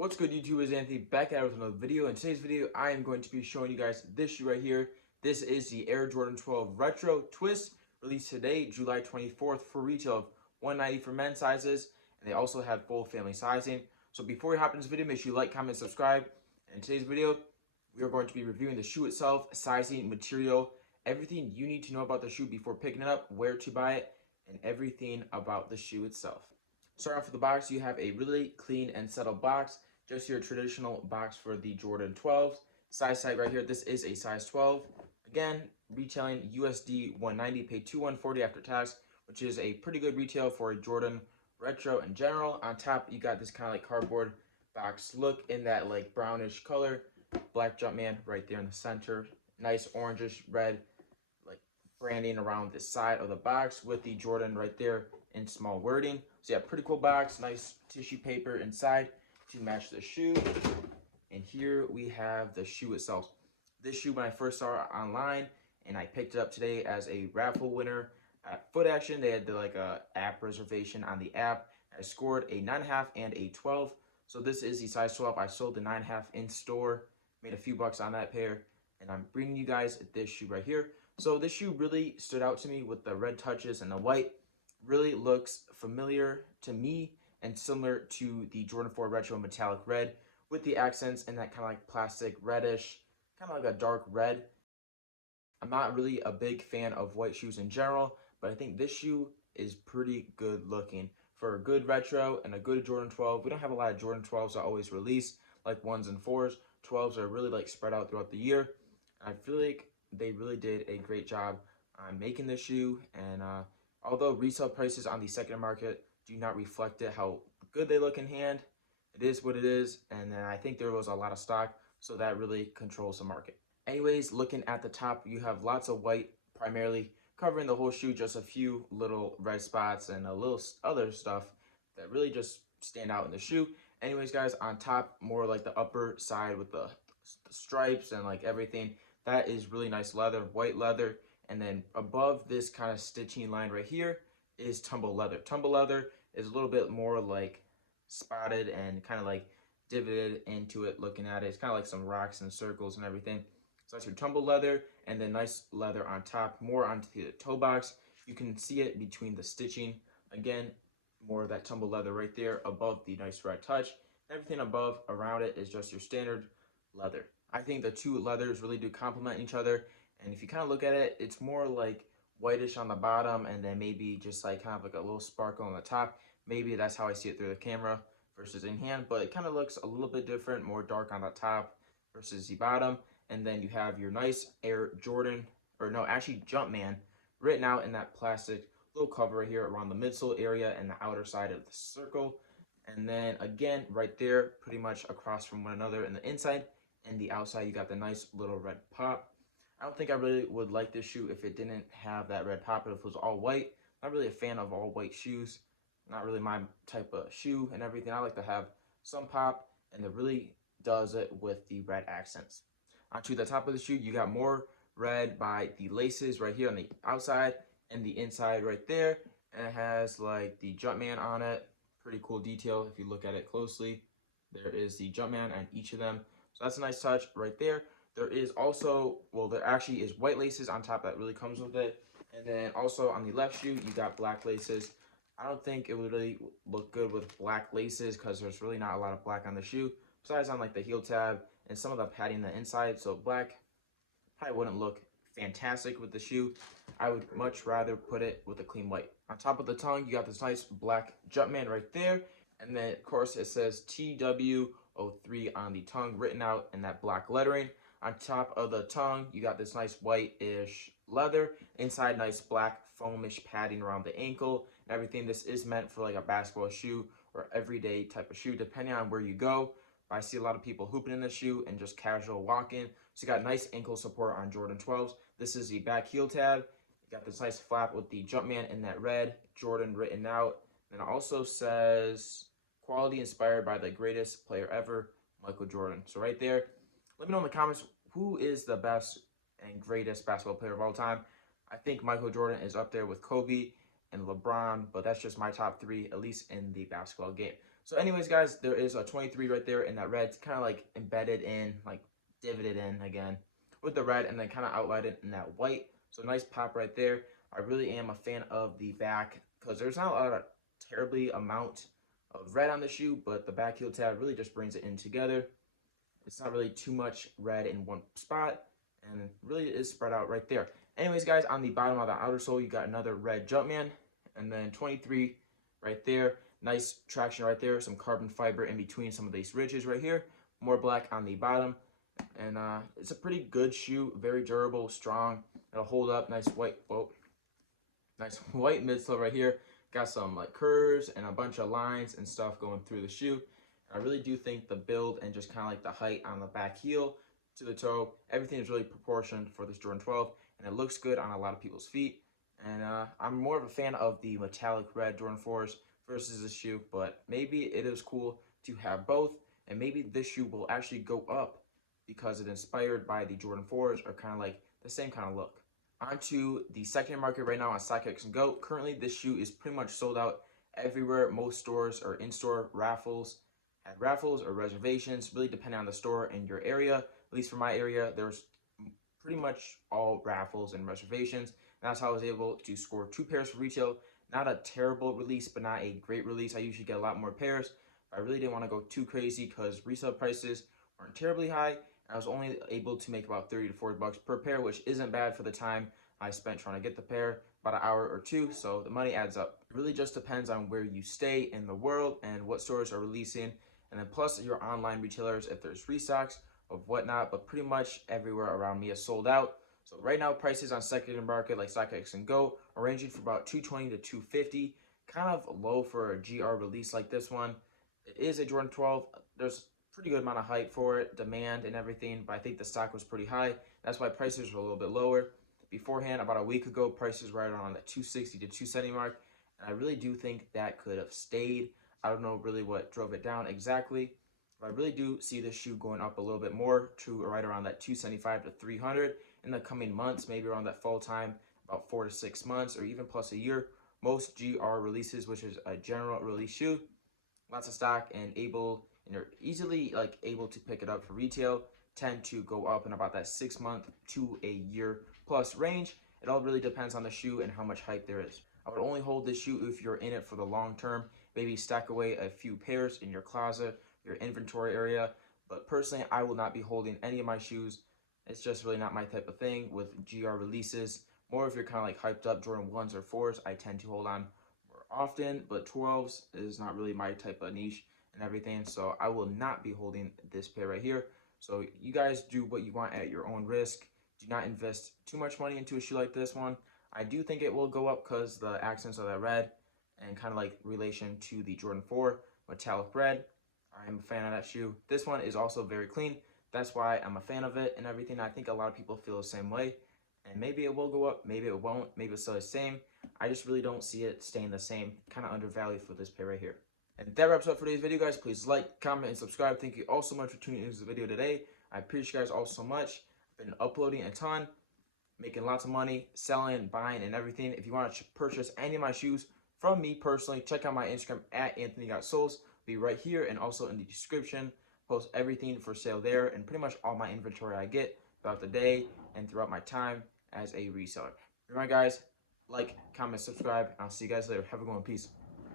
What's good, YouTube? It's Anthony back at it with another video. In today's video, I am going to be showing you guys this shoe right here. This is the Air Jordan 12 Retro Twist, released today, July 24th, for retail of $190 for men's sizes, and they also have full family sizing. So before we hop into this video, make sure you like, comment, subscribe. And in today's video, we are going to be reviewing the shoe itself, sizing, material, everything you need to know about the shoe before picking it up, where to buy it, and everything about the shoe itself. Start off with the box, you have a really clean and settled box, just your traditional box for the Jordan 12s. Size tag right here, this is a size 12. Again, retailing USD 190, pay $2,140 after tax, which is a pretty good retail for a Jordan Retro in general. On top, you got this kind of like cardboard box look in that like brownish color. Black Jumpman right there in the center. Nice orangish red like branding around the side of the box with the Jordan right there in small wording. So yeah, pretty cool box, nice tissue paper inside to match the shoe. And here we have the shoe itself. This shoe, when I first saw it online and I picked it up today as a raffle winner at Foot Action, they had like a app reservation on the app. I scored a 9.5 and a 12. So this is the size 12. I sold the 9.5 in store, made a few bucks on that pair, and I'm bringing you guys this shoe right here. So this shoe really stood out to me with the red touches and the white. Really looks familiar to me and similar to the Jordan 4 Retro Metallic Red with the accents and that kind of like plastic reddish, kind of like a dark red. I'm not really a big fan of white shoes in general, but I think this shoe is pretty good looking. For a good retro and a good Jordan 12, we don't have a lot of Jordan 12s that always release, like 1s and 4s. 12s are really like spread out throughout the year. I feel like they really did a great job on making this shoe, and although resale prices on the secondary market do not reflect it, how good they look in hand, it is what it is, and then I think there was a lot of stock, so that really controls the market. Anyways, looking at the top, you have lots of white primarily covering the whole shoe, just a few little red spots and a little other stuff that really just stand out in the shoe. Anyways, guys, on top, more like the upper side with the stripes and like everything, that is really nice leather, white leather. And then above this kind of stitching line right here is tumble leather. Tumble leather is a little bit more like spotted and kind of like divoted into it looking at it. It's kind of like some rocks and circles and everything. So that's your tumble leather, and then nice leather on top, more onto the toe box. You can see it between the stitching. Again, more of that tumble leather right there above the nice red touch. Everything above around it is just your standard leather. I think the two leathers really do complement each other. And if you kind of look at it, it's more like whitish on the bottom and then maybe just like kind of like a little sparkle on the top. Maybe that's how I see it through the camera versus in hand, but it kind of looks a little bit different, more dark on the top versus the bottom. And then you have your nice Air Jordan, or no, actually Jumpman, written out in that plastic little cover right here around the midsole area and the outer side of the circle. And then again, right there, pretty much across from one another in the inside and the outside, you got the nice little red pop. I don't think I really would like this shoe if it didn't have that red pop, but if it was all white. Not really a fan of all white shoes. Not really my type of shoe and everything. I like to have some pop, and it really does it with the red accents. Onto the top of the shoe, you got more red by the laces right here on the outside and the inside right there. And it has like the Jumpman on it. Pretty cool detail if you look at it closely. There is the Jumpman on each of them. So that's a nice touch right there. There is also, well, there actually is white laces on top that really comes with it. And then also on the left shoe, you got black laces. I don't think it would really look good with black laces because there's really not a lot of black on the shoe, besides on like the heel tab and some of the padding on the inside. So black probably wouldn't look fantastic with the shoe. I would much rather put it with a clean white. On top of the tongue, you got this nice black Jumpman right there. And then, of course, it says TW03 on the tongue, written out in that black lettering. On top of the tongue, you got this nice white-ish leather. Inside, nice black foamish padding around the ankle and everything. This is meant for like a basketball shoe or everyday type of shoe, depending on where you go. But I see a lot of people hooping in the shoe and just casual walking. So you got nice ankle support on Jordan 12s. This is the back heel tab. You got this nice flap with the Jumpman in that red, Jordan written out. And it also says, quality inspired by the greatest player ever, Michael Jordan. So right there, let me know in the comments, who is the best and greatest basketball player of all time? I think Michael Jordan is up there with Kobe and LeBron, but that's just my top three, at least in the basketball game. So anyways, guys, there is a 23 right there, and that red's kind of like embedded in, like divoted in again with the red, and then kind of outlined in that white. So nice pop right there. I really am a fan of the back because there's not a lot of terribly amount of red on the shoe, but the back heel tab really just brings it in together. It's not really too much red in one spot, and really is spread out right there. Anyways, guys, on the bottom of the outer sole, you got another red Jumpman, and then 23 right there. Nice traction right there, some carbon fiber in between some of these ridges right here. More black on the bottom, and it's a pretty good shoe, very durable, strong. It'll hold up. Nice white, nice white midsole right here. Got some like curves and a bunch of lines and stuff going through the shoe. I really do think the build and just kind of like the height on the back heel to the toe, everything is really proportioned for this Jordan 12, and it looks good on a lot of people's feet. And I'm more of a fan of the metallic red Jordan 4s versus this shoe, but maybe it is cool to have both, and maybe this shoe will actually go up because it's inspired by the Jordan 4s, or kind of like the same kind of look. On to the secondary market right now on StockX and Go. Currently, this shoe is pretty much sold out everywhere. Most stores are in-store raffles, at raffles or reservations, really depending on the store in your area. At least for my area, there's pretty much all raffles and reservations. And that's how I was able to score 2 pairs for retail. Not a terrible release, but not a great release. I usually get a lot more pairs. I really didn't want to go too crazy because resale prices weren't terribly high. I was only able to make about 30 to 40 bucks per pair, which isn't bad for the time I spent trying to get the pair, about an hour or two, so the money adds up. It really just depends on where you stay in the world and what stores are releasing, and then plus your online retailers if there's restocks of whatnot, but pretty much everywhere around me is sold out. So right now prices on secondary market like StockX and Go are ranging from about $220 to $250, kind of low for a GR release like this one. It is a Jordan 12. There's pretty good amount of hype for it, demand and everything, but I think the stock was pretty high. That's why prices were a little bit lower. Beforehand, about a week ago, prices were right around the 260 to 270 mark, and I really do think that could have stayed. I don't know really what drove it down exactly, but I really do see this shoe going up a little bit more to right around that 275 to 300 in the coming months, maybe around that fall time, about 4 to 6 months, or even plus a year. Most GR releases, which is a general release shoe, lots of stock and you're easily like able to pick it up for retail, tend to go up in about that 6 month to a year plus range. It all really depends on the shoe and how much hype there is. I would only hold this shoe if you're in it for the long term. Maybe stack away a few pairs in your closet, your inventory area. But personally, I will not be holding any of my shoes. It's just really not my type of thing with GR releases. More if you're kind of like hyped up Jordan 1s or 4s, I tend to hold on more often, but 12s is not really my type of niche and everything, so I will not be holding this pair right here. So you guys do what you want at your own risk. Do not invest too much money into a shoe like this one. I do think it will go up because the accents of that red and kind of like relation to the Jordan 4 metallic red. I'm a fan of that shoe. This one is also very clean. That's why I'm a fan of it and everything. I think a lot of people feel the same way. And maybe it will go up, maybe it won't, maybe it's still the same. I just really don't see it staying the same, kind of undervalued for this pair right here. And that wraps up for today's video, guys. Please like, comment, and subscribe. Thank you all so much for tuning into the video today. I appreciate you guys all so much. I've been uploading a ton, making lots of money, selling, buying, and everything. If you want to purchase any of my shoes from me personally, check out my Instagram at Anthony.Souls. Be right here and also in the description. Post everything for sale there and pretty much all my inventory I get throughout the day and throughout my time as a reseller. Remember, guys, like, comment, subscribe, and I'll see you guys later. Have a good one. Peace.